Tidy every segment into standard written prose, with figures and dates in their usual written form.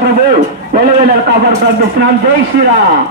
ప్రభు వెలువెల కాపాడు ప్రార్థిస్తున్నాం. జై శ్రీరామ్.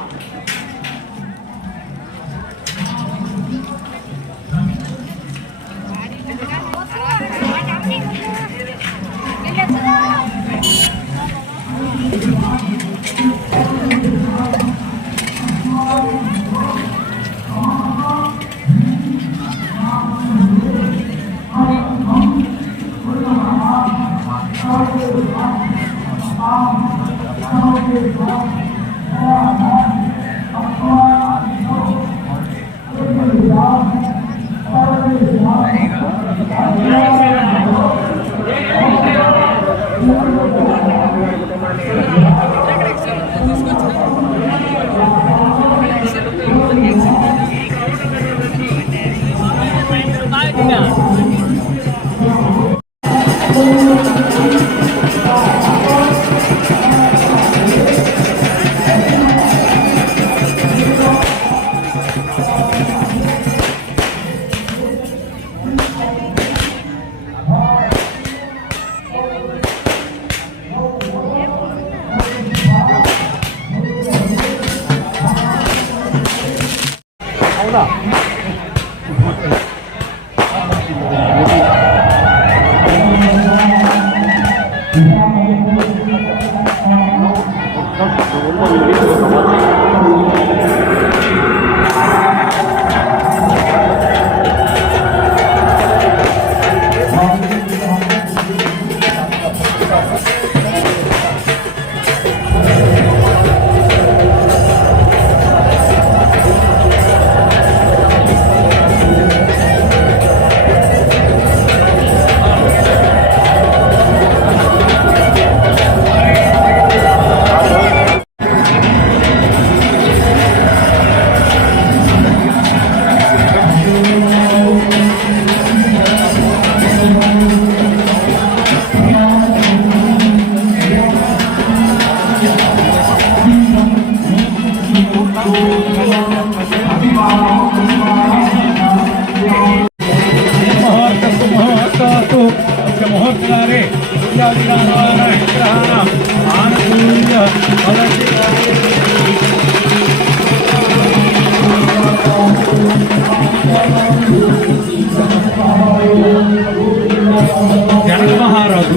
జనక మహారాజు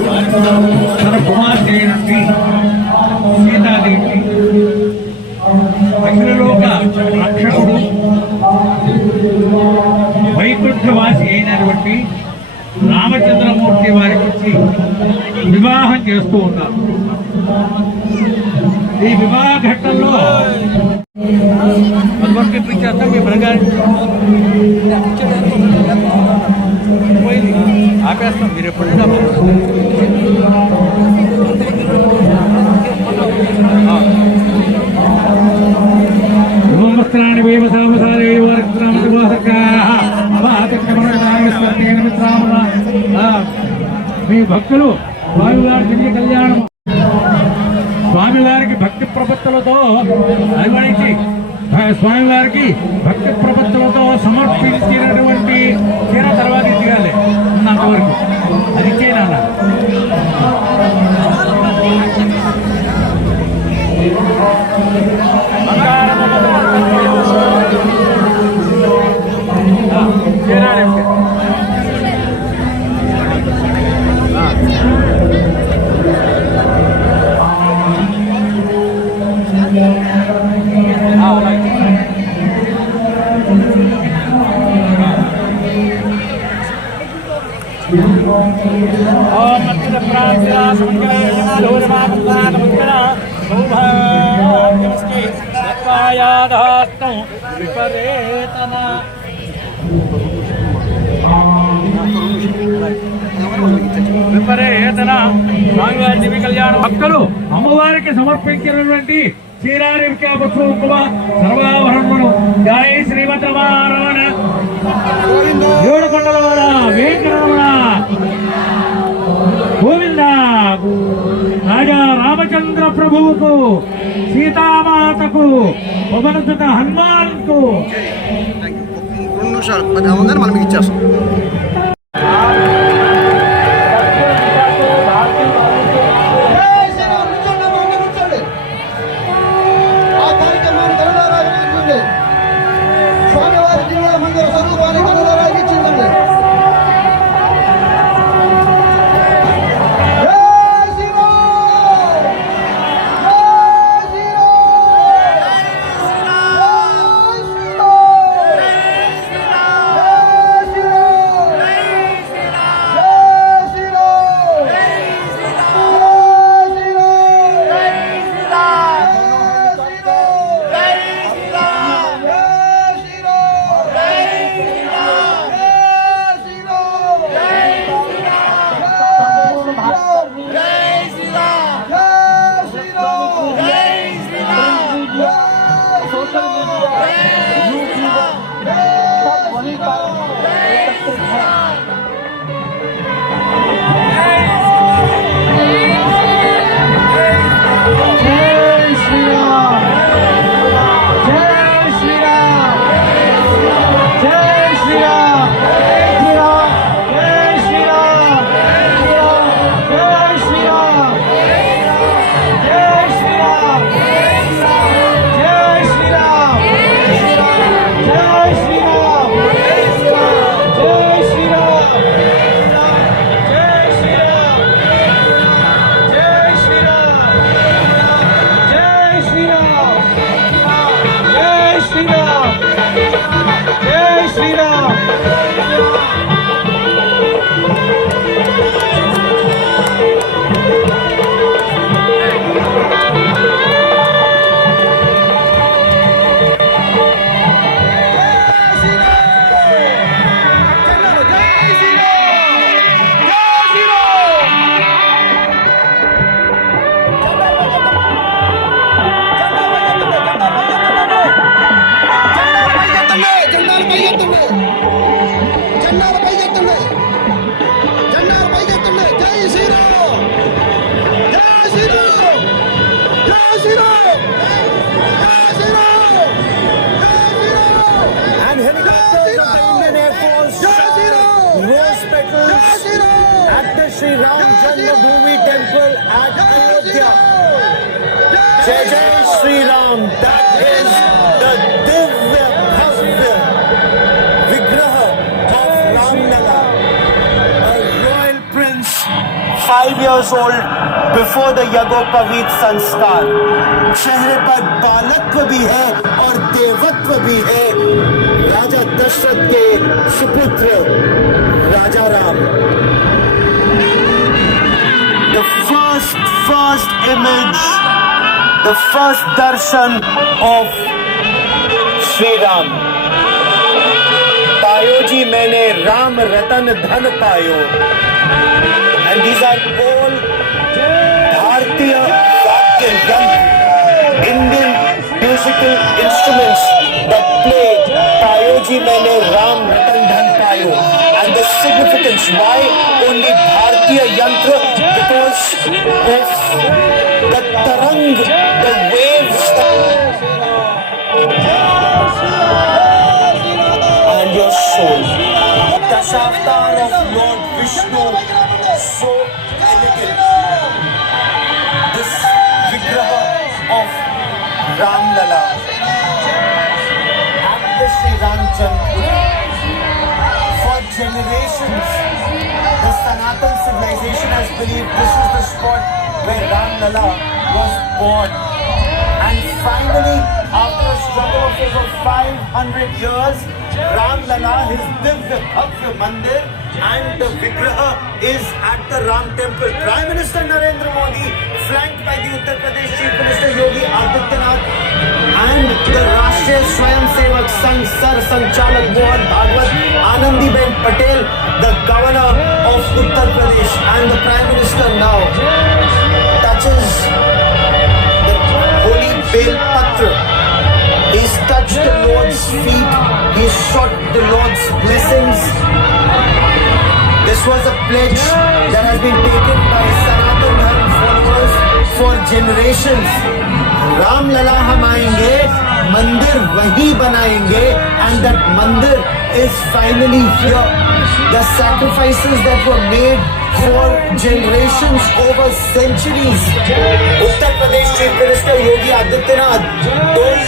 తన కుమార్తె అయినటువంటి సీతాదేవి అఖిలలోక రక్షకుడు వైకుంఠవాసి అయినటువంటి రామచంద్రమూర్తి వారికి ఇచ్చి వివాహం చేస్తూ ఉన్నారు. ఈ వివాహ ఘట్టంలో మీ ప్రకారం ఆపేస్తాం. మీరు ఎప్పుడైనా వస్త్రాన్ని మీ భక్తులు స్వామివారి కళ్యాణం స్వామివారికి భక్తి ప్రపత్తులతో నిర్వహించి స్వామివారికి భక్తి ప్రపత్తులతో సమర్పించినటువంటి చీర తర్వాత ఇచ్చేయాలి ఉన్నంతవరకు అది ఇచ్చేయాలన్న భక్తులు అమ్మవారికి సమర్పించినటువంటి సర్వాభరణమును జై శ్రీమద్రమారమణ ఏడుకొండలవాడ వెంకటరమణ గోవింద రాజా రామచంద్ర ప్రభువుకు సీతామాతకు పవనసుత హనుమాన్కు నిమిషాలు కొద్దిగా ఉందని మనం మీకు ఇచ్చేస్తాం. స్వామివారి దివ్య మందిర స్వరూపాన్ని కనులారాగి ఇచ్చిందండి. And helicopters of the Indian Air Force rose petals at the Sri Ram Janmabhoomi Temple at Ayodhya. Jai Jai Sri Ram. That is the Divya Bhavya Vigraha of Ramlala, a royal prince 5 years old before the Yagopavit Sanskar. चेहरे पर बालत्व भी है और देवत्व भी है राजा दशरथ के सुपुत्र राजा Ram. The first image, the first darshan of Sri Ram. पायो जी मैंने राम रतन धन पायो. And these are all Bharatiya Vatya Yant, Indian musical instruments that play Payo Ji Maine Ram Ratan Dhan Payo. And the significance, why only Bharatiya Yantra? Because of the tarang, the waves, and your soul. Dasavatar of Lord Vishnu, so elegant. This Vigraha of Ramlala at the Sri Ram Janmabhoomi. For generations, the Sanatan civilization has believed this is the spot where Ramlala was born. And finally, after a struggle of over 500 years, Ramlala, his Divya Bhavya Mandir and the Vigraha is at the Ram Temple. Prime Minister Narendra Modi, flanked by the Uttar Pradesh Chief Minister Yogi Adityanath and the Rashtriya Swayamsevak Sangh Sar Sanchalak Mohan Bhagwat, Anandiben Patel, the Governor of Uttar Pradesh, and the Prime Minister now touches the holy Bel Patra. He's touched the Lord's feet. He sought the Lord's blessings. This was a pledge that has been taken by Sanatan Dharma followers for generations. Ram Lala हम आएंगे, मंदिर वही बनाएंगे, and that मंदिर is finally here. The sacrifices that were made for generations over centuries. Uttar Pradesh Chief Minister Yogi Adityanath told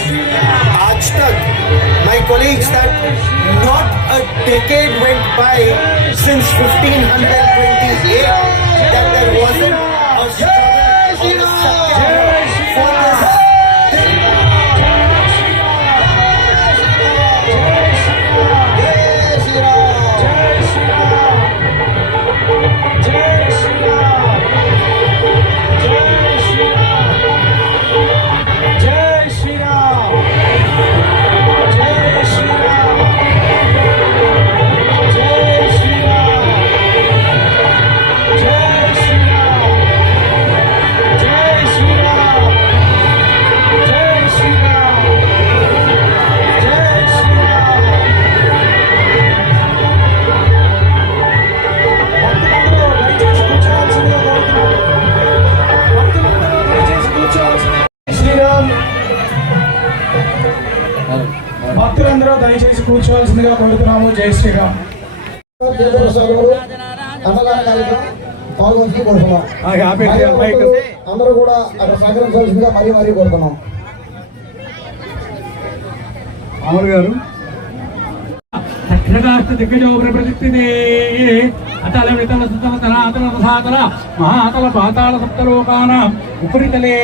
Aaj Tak, my colleagues, that not a decade went by since 1528 that there wasn't a struggle or a satyagraha for this. భక్తులందరూ దయచేసి కూర్చోవలసిందిగా కోరుతున్నాము. జై శ్రీరామ్. అన్నదాన కార్యక్రమం పాల్గొని కోరుతున్నాం. అందరూ కూడా అక్కడ సహకరించాల్సిందిగా మరీ కోరుతున్నాం. అమర్ గారు దక్షిణాస్త దిగ్గజో ప్రతిష్ఠితే అతల వితల సుతల తలాతల రసాతల మహాతల పాతాళ సప్తలోకానాం ఉపరితలే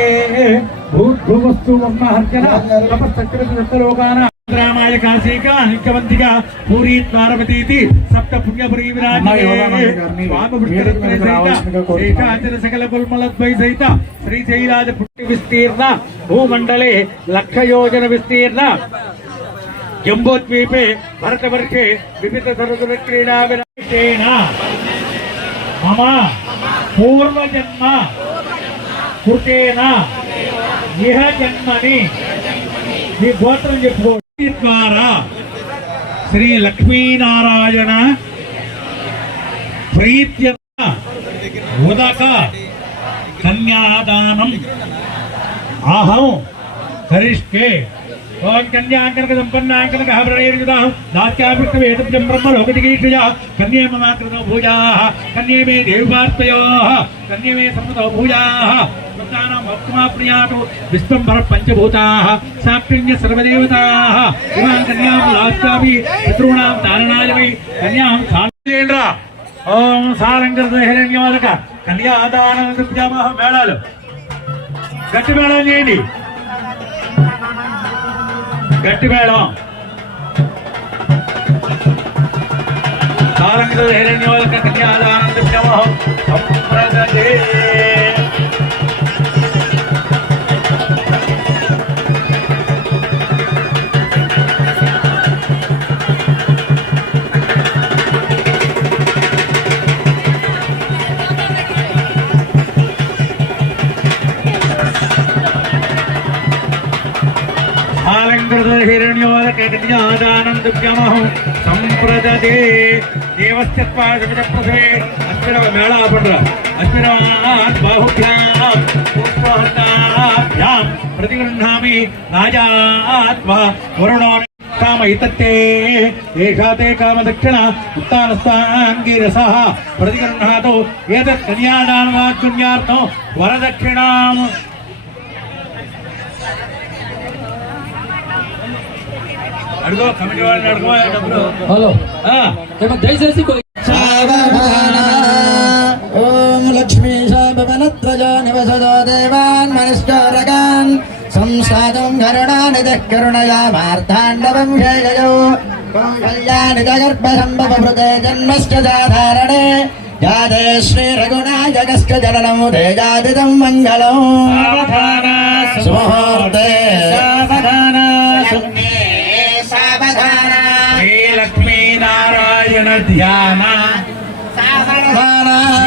భూవస్తు బ్రహ్మహర్జన తపస్సకృత సప్తలోకానాం రామాయ కాశీక నిత్యవంతిక పూరీ ద్వారవతీతి సప్త పుణ్యపురీ విరాజే సకల కుల్మలద్వై సహిత శ్రీశైలాజ పుట్టి విస్తీర్ణ భూమండలే లక్షయోజన విస్తీర్ణ జంబోద్వీపే భరతవర్షే వివిధ సరస్వత క్రీడా విరాజేన మమ పూర్వజన్మ కృతేన ఇహ జన్మని మీ గోత్రం చెప్పుకో ద్వారా శ్రీ లక్ష్మీనారాయణ ప్రీత్య ఉదక కన్యాదానం అహం కరిష్కే ఓం కన్యాంకనక సంపన్నాంకనక హృదయర్యుదాహం దాస్యాభిష్ట వేదం బ్రహ్మ లోకజిగీషయ కన్యే మమాకృతో భూజాః కన్యే మే దేవార్పయోః కన్యే మే సమతో భూజాః భక్తానాం భక్తిమా ప్రియాతో విశ్వంభర పంచభూతాః సాక్షిణ్య సర్వదేవతాః ఇమాం కన్యాం లాస్యామి పితॄణాం తారణాయ వై కన్యాం సాలేంద్ర ఓం సారంగృత హిరణ్యోదక కన్యాదానం దివ్యామహ మేళాలు గట్టి మేళం చేయండి. గట్టి మేళం సారంగృత హిరణ్యోదక కన్యాదానం దివ్యామహం సంప్రదతే సంప్రదతే దేవస్యత్వాదమిదప్రసవే అస్మిర మేళా పడ్ర అస్మిరాత్ బాహుభ్యాం పుష్పహస్తాభ్యాం ప్రతిగృహ్ణామి రాజాత్వా వరుణో కామయితత్తే ఏషాతే కామదక్షిణ ఉత్తానస్థాంగిరసః ప్రతిగృహ్ణాతో ఏతత్ కన్యాదానవాచున్యార్థం వరదక్షిణాం అడుగో కమిటీ వాళ్ళని అడుగో డబ్బులు. హలో దయచేసి ఓం లక్ష్మీ శాపవనత్వజో నివసదో దేవాన్ మనస్కారకాన్ సంసాదం కరుణానిధః కరుణయా మార్తాండవం శేషయో కళ్యాణిత గర్భసంభవృతే జన్మశ్చ సాధారణే యాదే శ్రీ రఘునాయకశ్చ జననం తేజాదిదం మంగళం సుముహూర్తే లక్ష్మీనారాయణ ధ్యాన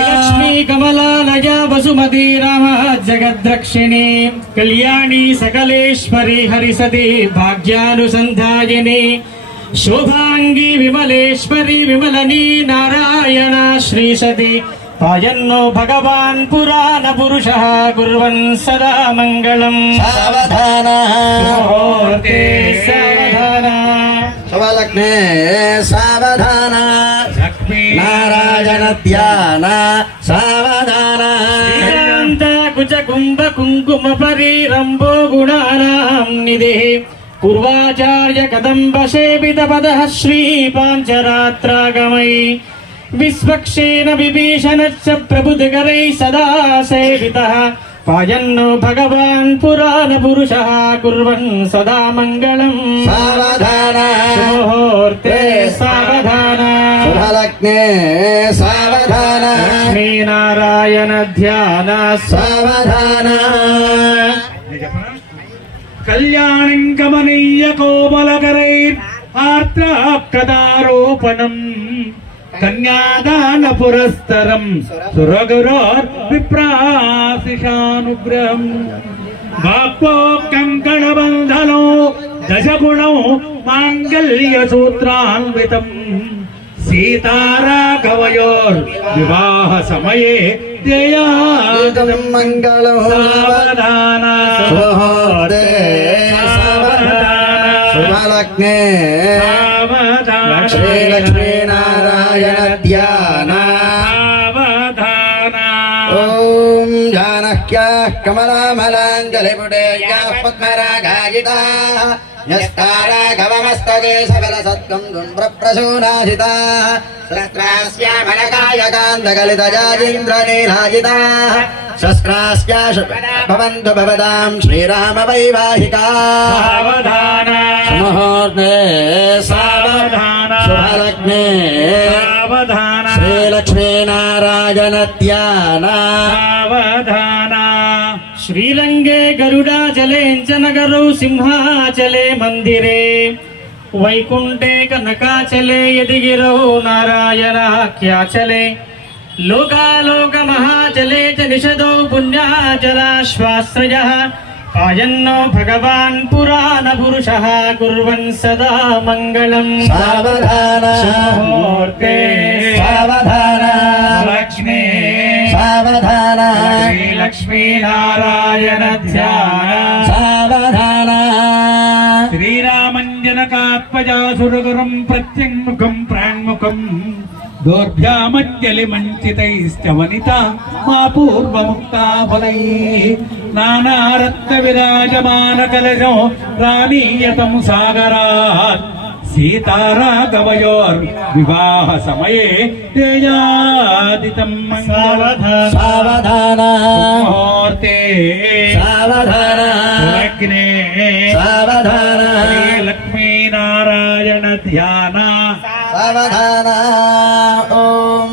లక్ష్మీ కమలాలయ వసుమతి రామ జగద్రక్షిణి కళ్యాణి సకలేశ్వరి హరిసతి భాగ్యానుసంధాయిని శోభాంగి విమలేశ్వరి విమలని నారాయణ శ్రీసతి పాయన్నో భగవాన్ పురాణ పురుష కుర్వన్ సదా మంగళం సావధాన సావధాన शुभलग्ने सावधान లక్ష్మీ नारायण ध्यान सावधान శ్రీకాంత కుచ కుంభ కుంకుమ పరిరంభో గుణానాం నిధి పూర్వాచార్య కదంబ సేవిత పద శ్రీ పాంచరాత్రాగమై విశ్వక్షేణ విభీషణ ప్రభుదిగరై సదా సేవితః పాయన్నో భగవాన్ పురాణ పురుషః కుర్వన్ సదా మంగళం सावधान ముహూర్తే సావధాన शुभलग्ने सावधान లక్ష్మీనారాయణ ధ్యాన सावधान కళ్యాణం గమనీయ కోమలకరై ఆర్ద్రాక్షదారోపణం కన్యాదాన పురస్తరం సురగురోర్ విప్రాశిషానుగ్రహం వాక్పోకంకణబంధనో దశగుణం మాంగళ్య సూత్రాన్వితం సీతారాఘవయోర్ వివాహ సమయే इदं मङ्गलं సావధాన मुहूर्ते సావధాన शुभलग्ने సావధాన श्रीलक्ष्मीनारायण ध्यान సావధాన ॐ जानक्याः कमलामलाञ्जलिपुटेयाः पद्मरागायिताः न्यस्ताराघवमस्तके सबलसत्कं दुम्रप्रसूनाजिताः शस्त्रास्यामलकायकान्तकलितजाजीन्द्रनीलाजिताः शस्त्रास्याशु भवन्तु भवतां श्रीरामवैवाहिकाः సావధాన मुहूर्ते सावधान शुभलग्ने సావధాన श्रीलक्ष्मीनारायण ध्यान సావధాన శ్రీరంగే గరుడాచలేంచ నగరౌ సింహాచలే మందిరే వైకుంఠే కనకాచలే యదిగిరౌ నారాయణాఖ్యాచలే లోకాలోక మహాచలే చ నిషదో పుణ్యాచలాశ్వాశ్రయః పాయన్నో భగవాన్ పురాణ పురుషః కుర్వన్ సదా మంగళం सावधान ముహూర్తే सावधान లక్ష్మీ सावधान లక్ష్మీనారాయణ ధ్యాన सावधान శ్రీరామంజనకాత్మజాసురగురం ప్రత్యంగుఖం ప్రాణ్ముఖం దోర్భ్యామంజలిమంచితైశ్చ వనిత మా పూర్వముక్తా ఫలై నానారత్న విరాజమాన కలజో రాణీయతం సాగరాత్ సీతారాఘవయోర్ వివాహ సమయే తేజాదితం మంగళం सावधान ముహూర్తే सावधान లగ్నే सावधान లక్ష్మీనారాయణ ధ్యాన सावधान ॐ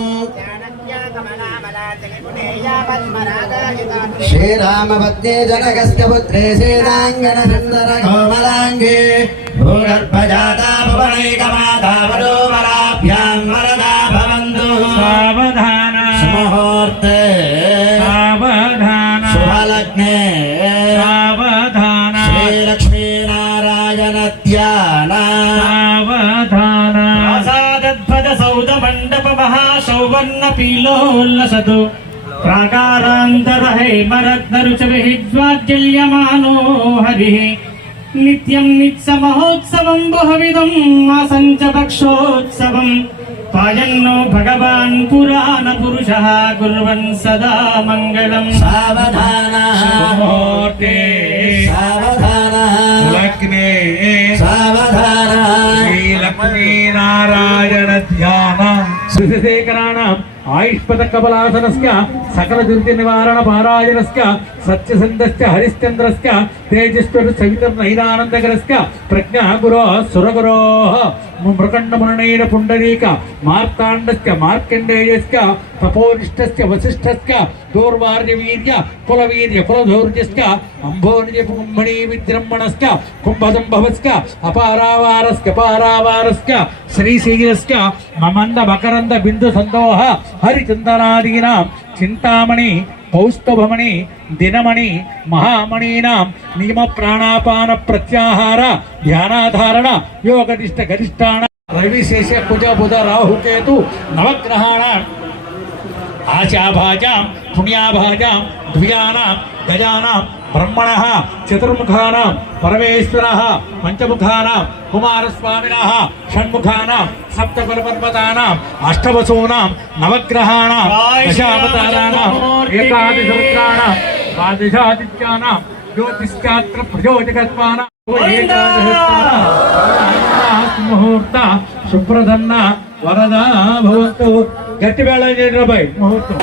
श्रीरामपत्नी जनकस्य पुत्रे सीताङ्गन सुन्दर कोमलाङ्गे भूगर्भजाता भुवनैकमाता वधूवराभ्यां वरदा भवन्तु సావధాన मुहूर्ते సావధాన शुभलग्ने సావధాన श्रीलक्ष्मीनारायण ध्यान సావధాన ఆసాదద్భుత సౌధ మండప మహాశౌవర్ణ పీలోల్లసతు ప్రాకారాంతర హేమరత్న రుచభిః జ్వాజ్వల్యమానో హరిః నిత్యం నిత్య మహోత్సవం బహువిధం ఆసంచ భక్షోత్సవం పాయన్నో భగవాన్ పురాణ పురుషః కుర్వన్ సదా మంగళం सावधान ముహూర్తే सावधान లగ్నే सावधान శ్రీలక్ష్మీనారాయణ ధ్యాన సుశేఖరాణం ఆయుష్పద కమలాసనస్య సకల దుర్తి నివారణ పారాయణస్య సత్యసంధస్య హరిశ్చంద్రస్య తేజస్వరు సవితర్నైనానందకరస్య ప్రజ్ఞా గురో సురగురో మృకండమునైన పుండరీక మార్తాండస్య మార్కండేయస్య తపోనిష్టస్య వసిష్ఠస్య దౌర్వార్యవీర్య కులవీర్య కులధౌర్యస్య అంభోనిజ కుంభణీ విజృంభణస్య కుంభదంభవస్య అపారావారస్య పారావారస్య శ్రీశైలస్య మమంద మకరంద బిందు సందోహ హరిచందనాదీనాం చింతామణి కౌస్తుభమణి దినమణి మహామణీనాం నియమ ప్రాణాపాన ప్రత్యాహార ధ్యానాధారణ యోగనిష్ట గరిష్టాణ రవిశేష కుజ బుధ రాహుకేతు నవగ్రహాణ ఆశాభాజాం పుణ్యాభాజాం ద్వియానాం గజానాం బ్రహ్మణः చతుర్ముఖానాం పరమేశ్వరः పంచముఖానాం కుమారస్వామినः షణ్ముఖానాం సప్తకులపర్వతానాం అష్టవసూనాం నవగ్రహాణాం దశావతారాణాం ఏకాదశరుద్రాణాం ద్వాదశాదిత్యానాం జ్యోతిష్శాస్త్ర ప్రయోజకత్వానాం ముహూర్త శుభ్రధన్న వరదా భవంతు. గట్టి వేళ చేయండి ముహూర్తం.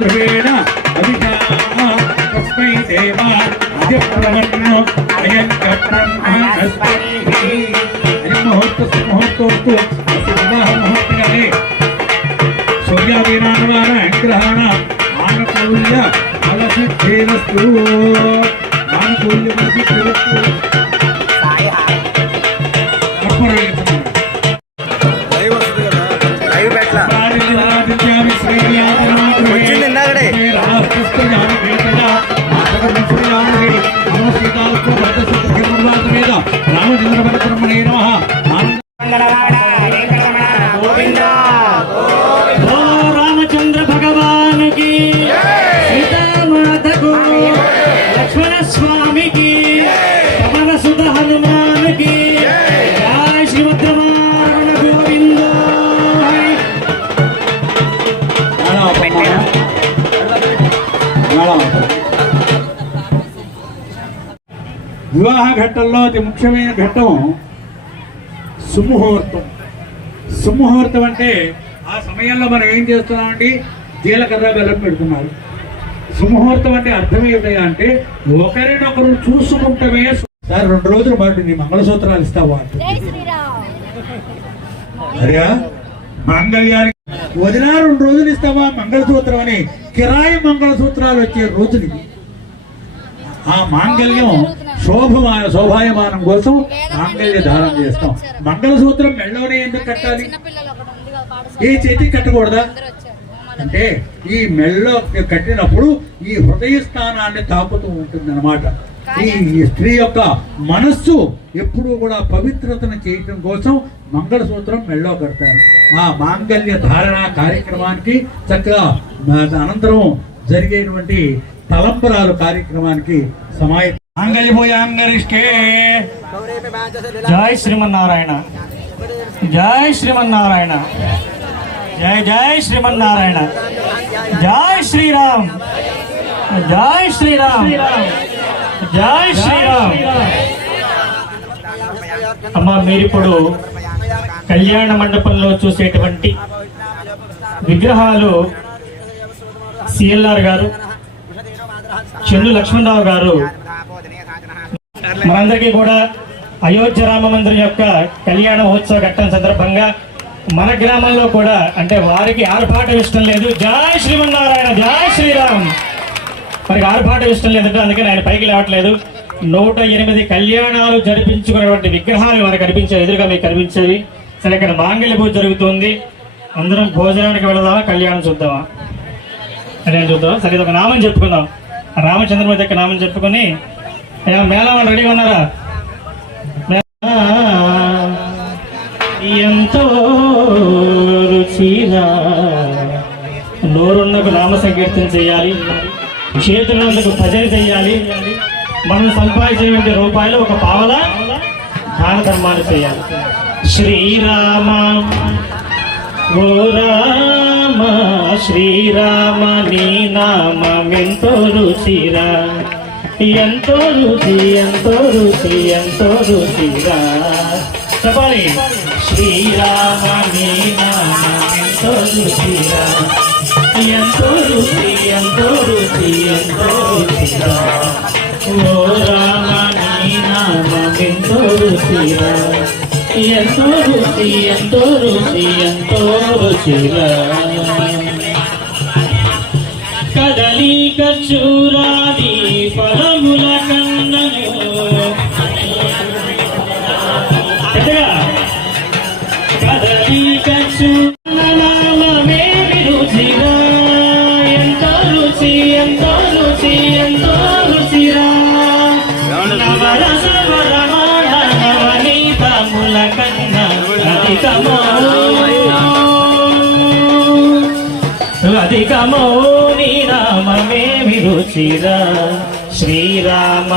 ధ్రువేణ తస్మై దేవా అధిప్రవన్నో అయం ముహూర్త సుముహూర్తోస్తు వివాహ ముహూర్తకాలే సూర్యాదీనానవాన గ్రహాణ ఆనుకూల్య ఫలసిద్ధేరస్తు. ఆనుకూల్య ఫలసిద్ధేరస్తు. రామచంద్ర భగవానుకి, సీతామాతకు, లక్ష్మణ స్వామికి, పవన సుత హనుమానికి, జై శ్రీమద్రమారణ గోవింద. వివాహ ఘట్టంలో అతి ముఖ్యమైన ఘట్టం సుముహూర్తం. సుముహూర్తం అంటే ఆ సమయంలో మనం ఏం చేస్తున్నామండి? జీలకర్ర బెల్లం పెడుతున్నారు. సుముహూర్తం అంటే అర్థం ఏమిటా అంటే ఒకరినొకరు చూసుకుంటమే. సార్ 2 రోజులు పాటు నీ మంగళసూత్రాలు ఇస్తావా? అరే మంగళ్యానికి వదిన 2 రోజులు ఇస్తావా మంగళసూత్రం అని కిరాయి మంగళసూత్రాలు వచ్చే రోజులు. ఆ మాంగళ్యం శోభాయమానం కోసం మాంగళ్య ధారణ చేస్తాం. మంగళసూత్రం మెళ్ళలోనే ఎందుకు కట్టాలి? ఏ చేతికి కట్టకూడదా అంటే ఈ మెళ్ళలో కట్టినప్పుడు ఈ హృదయ స్థానాన్ని తాకుతూ ఉంటుంది అన్నమాట. ఈ స్త్రీ యొక్క మనస్సు ఎప్పుడూ కూడా పవిత్రతను చేయటం కోసం మంగళసూత్రం మెళ్ళలో కడతారు. ఆ మాంగళ్య ధారణ కార్యక్రమానికి చక్కగా అనంతరం జరిగేటువంటి తలంబరాలు కార్యక్రమానికి సమాయత్తం. జై శ్రీమన్నారాయణ, జై శ్రీమన్నారాయణ, జై జై శ్రీమన్నారాయణ, జై శ్రీరామ్, జై శ్రీరామ్, జై శ్రీరామ్. అమ్మా, మీరిప్పుడు కళ్యాణ మండపంలో చూసేటువంటి విగ్రహాలు సిఎల్ఆర్ గారు, చెన్ను లక్ష్మణరావు గారు మనందరికీ కూడా అయోధ్య రామ మందిరం యొక్క కళ్యాణ మహోత్సవ ఘట్టం సందర్భంగా మన గ్రామంలో కూడా అంటే వారికి ఆర్భాటం ఇష్టం లేదు. జై శ్రీమన్నారాయణ, జై శ్రీరామ్. వారికి ఆర్భాటం ఇష్టం లేదంటే అందుకని ఆయన పైకి లేవట్లేదు. 108 కళ్యాణాలు జరిపించుకున్నటువంటి విగ్రహాలు మనకు కనిపించేవి, ఎదురుగా మీకు కనిపించేవి. సరే, ఇక్కడ మాంగళ్య పూజ జరుగుతుంది. అందరం భోజనానికి వెళదామా, కళ్యాణం చూద్దామా? కళ్యాణం చూద్దామా? సరే, ఒక నామం చెప్పుకుందాం. రామచంద్రమూర్తి యొక్క నామం చెప్పుకొని మేళం వాళ్ళు రెడీగా ఉన్నారా? ఎంతో రుచిగా నోరున్నకు నామ సంకీర్తన చేయాలి, చేతులకు భజన చేయాలి. మనం సంపాదించినటువంటి రూపాయలు 1 పావల దాన ధర్మాలు చేయాలి. శ్రీరామ ఓ రామ, శ్రీరామ నీ నామెంతో రుచిరా, ఎంతో రుచి, ఎంతో రుచి, ఎంతో రుచిరా. చెప్పాలి. శ్రీరామ నీ నామమెంతో రుచిరా, ఎంతో రుచి ఎంతో రుచి ఎంతో రుచిరా. ఓ రామ నీ నామమెంతో రుచిరా, ఎంతో రుచి ఎంతో రుచి ఎంతో రుచిరా. కదలి కచూరాది ఫలముల కన్నను కదలి కచూరమే రుచిరా, ఎంతో రుచి ఎంతో రుచి ఎంతో రుచిరా. నవరసవరమాణ నవనీతముల కన్న అధికమో అధికమో నీ నామమేమి రుచిరా. శ్రీరామ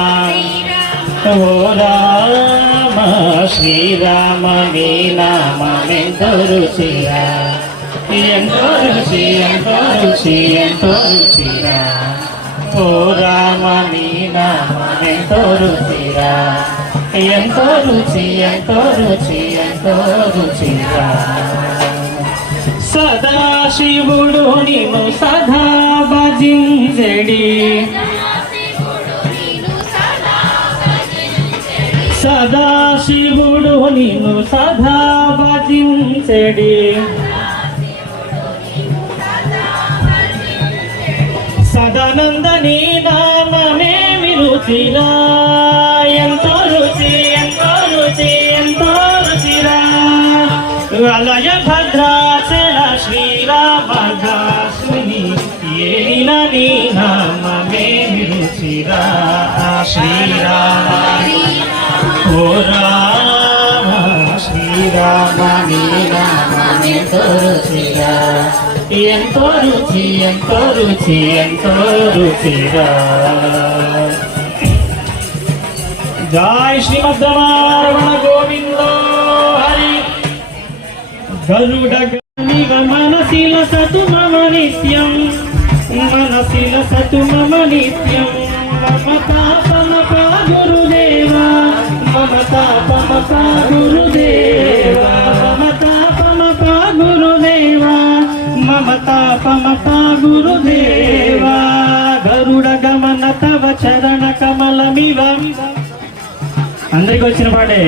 ఓ రామ శ్రీరామ నీ నామమెంతో రుచిరా, ఎంతో రుచి ఎంతో రుచి ఎంతో రుచిరా. ఓ రామ నీ నామమెంతో రుచిరా, ఎంతో రుచి ఎంతో రుచి ఎంతో రుచిరా. సదాశివుడు నిన్ను సదా భజించెడి, సదాశివుడు నిన్ను సదా భజించెడి. సదానందని నామమేమి రుచిరా, ఎంతో రుచి ఎంతో రుచి ఎంతో రుచిరా. అలయ భద్రాచల శ్రీరామదాసుని ఏలిన నీ నామమేమి రుచిరా. శ్రీరామ ఓ రామ శ్రీరామ నీ నామమెంతో రుచిరా, ఎంతో రుచి ఎంతో రుచి ఎంతో రుచిరా. జై శ్రీమద్రమణ గోవిందో హరి. గరుడ మనసిల సతు మమ నిత్యం, మనసిల సతు మమ నిత్యం. మమతాపమప గురుదేవా, మమతాపమప గురుదేవా, మమతాపమప గురుదేవా, మమతాపమప గురుదేవా. గరుడ గమన తవ చరణ కమలమివ. అందరికి వచ్చిన పాటే.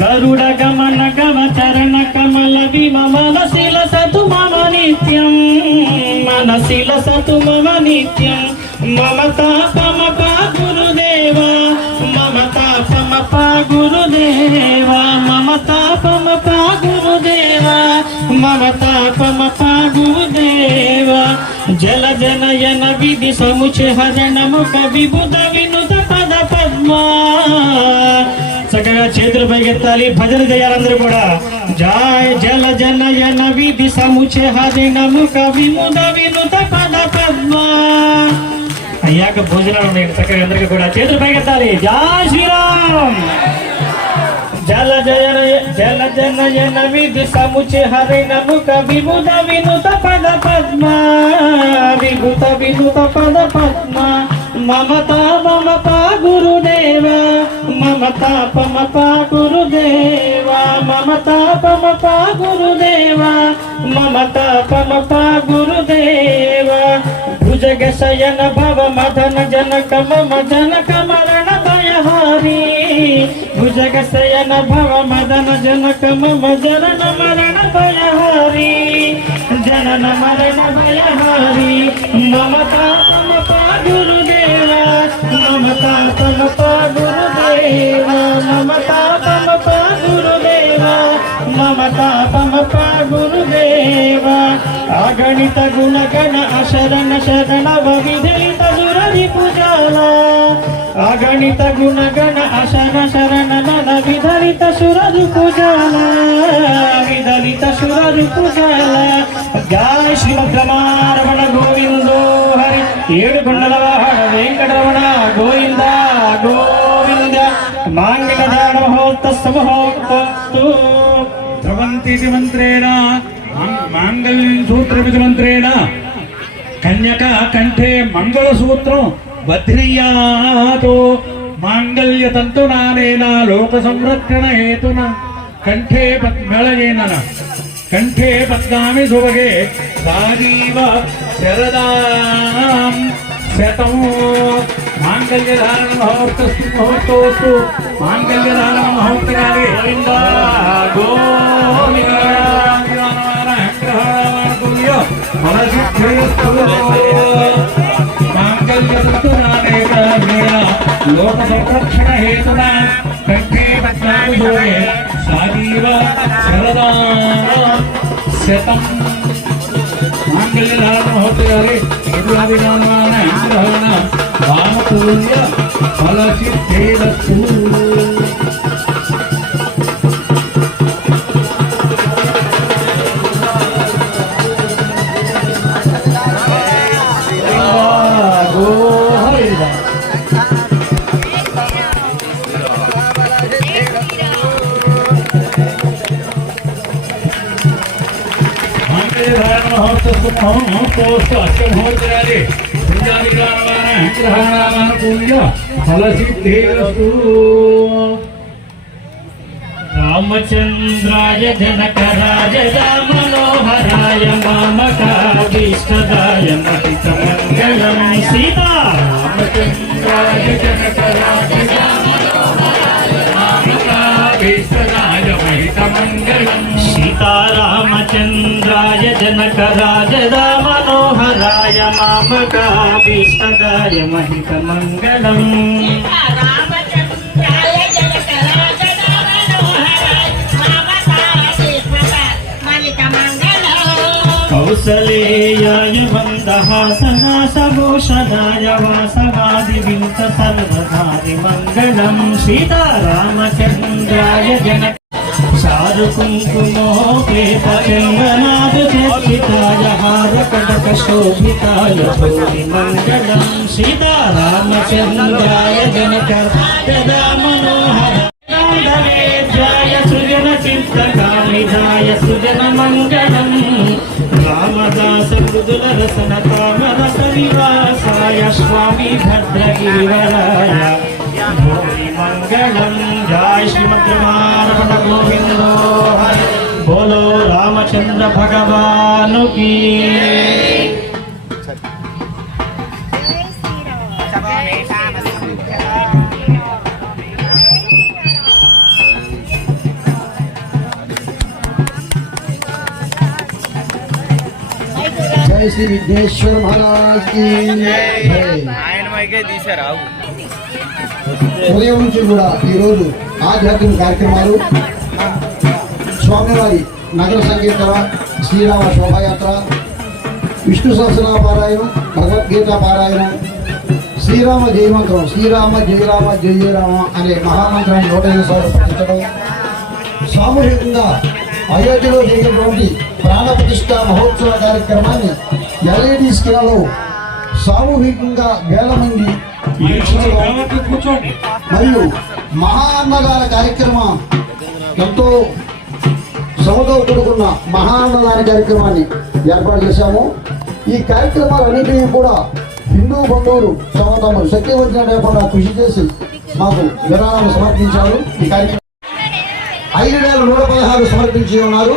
గరుడ గమన గమ చరణ కమల విమ మనసిల సతు మమ నిత్యం, మనసిల సతు మమ నిత్యం. మమతాపమప గురుదేవా, మమతాపమప గురుదేవా, మమతాపమప గురుదేవా, మమతాపమప గురుదేవా. జల జనయన విధి సముచే హరణముఖ విబుధ వినుత పద పద్మా. చక్కగా చేతులు పైకెత్తాలి, భజన చేయాలందరూ కూడా. జాయ్ జల జనయన విధి సముచే హరణముఖ విముద వినుత పద పద్మా. అయ్యాక భోజనాలు ఉన్నాయి చక్కగా అందరికీ కూడా చేతులు పైకెత్తాలి. జై శ్రీరామ్. జల జనయన విధి సముచే హరిణముఖ విముద వినుత పద పద్మ, విభుత వినుత పద పద్మ. మమతాపమప గురుదేవా, మమతాపమప గురుదేవా, మమతాపమప గురుదేవా, మమతాపమప గురుదేవా. భుజగ శయన భవ మదన జనక మమ జనక మరణ భయహారి. భుజగ శయన భవ మదన జనక మమ జనన మరణ భయహారి, జనన మరణ భయహారి. మమతాపమప గురుదేవా, మమతాపమప గురుదేవా, మమతాపమప గురుదేవా, మమతాపమప గురుదేవా. అగణిత గుణగణ అశరణ శరణవ విధలిత సురరి పూజాల. అగణిత గుణగణ అశర శరణ నన విధలిత సురరు పూజాల, విధలిత సురరు పూజాల. జై శ్రీమద్రమణ గోవిందో హరి. ఏడు కొండలవాడ వెంకటరమణ గోవింద గోవింద. మాంగళ్యదాన మహోత్సవ మహోత్సవ. ధ్రువంతి మంత్రేణ మాంగళ్యం సూత్రమితి మంత్రేణ కన్యక కంఠే మంగళసూత్రం బధ్నీయాతో మాంగళ్య తంతునానేన లోక సంరక్షణ హేతున ಕಂಠೆ ಮೇಳ ಜೈನನ ಕಂಠೆ ಪದ್ಮಾಮಿ ಸುಭಗೆ ರಾಜೀವ ಶರದಾಂ ಶತಮೋ ಮಾಂಗಲ್ಯಧಾರಣ ಮುಹೂರ್ತೋಸ್ತು ಮಾಂಗಲ್ಯಧಾರಣ ಮುಹೂರ್ತಕಾಲೇ ಗೋವಿಂದ ಗೋವಿಂದ लोक संरक्षण हेतुना कंठे पद्मामि सुभगे साजीव शरदा शतम मांगल्यधारण महोत्सवे यदुरादिनामान इंद्रहरण वामतुल्य फलसिद्धेरस्तु रामचंद्राय जनकराय मनोहराय मामकाभीष्टदाय महितमङ्गलं सीता रामचंद्राय जनकराय मामकाभीष्टदाय महितमङ्गलं सीता रामचंद्राय जनकराय मनोहराय मामकाभीष्टदाय महितमङ्गलम् कौसलेयाय मन्दहासनासभूषणाय वासवादिविन्त सर्वधारि मङ्गलं सीता रामचन्द्राय जनक चारुकुङ्कुमोपेतचन्दनादचर्चिताय हारकटकशोभिताय भूरिमङ्गलं सीता रामचन्द्राय जनकराय मनोहर सृजन चित्तकामिदाय सृजन मङ्गलम् रामदास मृदुल रसन तामरस निवासाय स्वामी भद्रगिरिवराय भूरि मङ्गलम् जय श्रीमद् रमारमण गोविन्दो हरि बोलो रामचंद्र भगवान की जय श्री विघ्नेश्वर महाराज की जय ఉదయం నుంచి కూడా ఈరోజు ఆధ్యాత్మిక కార్యక్రమాలు స్వామివారి నగర సంకీర్తన శ్రీరామ శోభాయాత్ర విష్ణు సహస్రనామపారాయణం భగవద్గీత పారాయణం శ్రీరామ జయమంత్రం శ్రీరామ జయ రామ జయ జయ రామ అనే మహామంత్రాన్ని 105 సార్లు పఠించడం సామూహికంగా అయోధ్యలో జరిగినటువంటి ప్రాణ ప్రతిష్ఠ మహోత్సవ కార్యక్రమాన్ని ఎల్ఈడి స్క్రీన్లో సామూహికంగా వేల మంది మరియు మహా అన్నదాన కార్యక్రమం ఎంతో శ్రమతో కూడుకున్న మహా అన్నదాన కార్యక్రమాన్ని ఏర్పాటు చేశాము. ఈ కార్యక్రమాలన్నింటినీ కూడా హిందూ బంధువులు తమ శక్తివంచన లేకుండా కృషి చేసి మాకు విరాళాలు సమర్పించారు. ఈ కార్యక్రమం 5,116 సమర్పించి ఉన్నారు.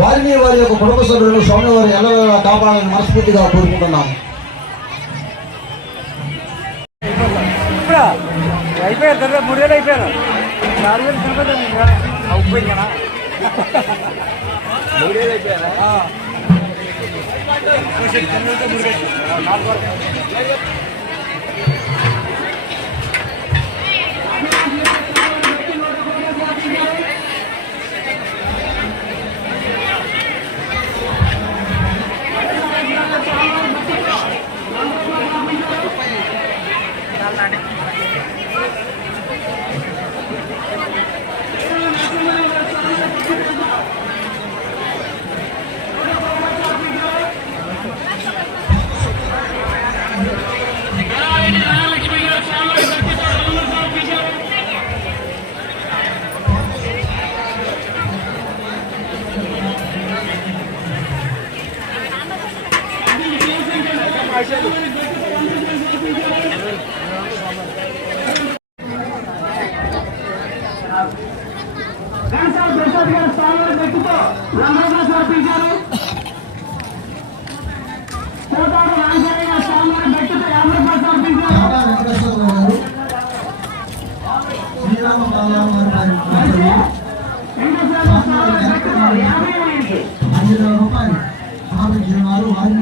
వారిని వారి యొక్క కుటుంబ సభ్యులను స్వామివారి ఎల్లవేళలా కాపాడాలని మనస్ఫూర్తిగా కోరుకుంటున్నాము. అయిపోయారు 3 ఏళ్ళు అయిపోయారు 4 వేలు అయిపోయింది కదా 3 ఏళ్ళు అయిపోయారా ప్రసాద్ రంగులు సమర్పించారు. కోటాడు రాజశేఖర స్వామివారి భక్తితో 50 రూపాయలు సమర్పించారు. చాలా వెంకటేశ్వరరావు గారు శ్రీరామ బాలరావు గారు వెంకటేశ్వర స్వామివారి భక్తితో 50 రూపాయలు సమర్పించిన వారు వారి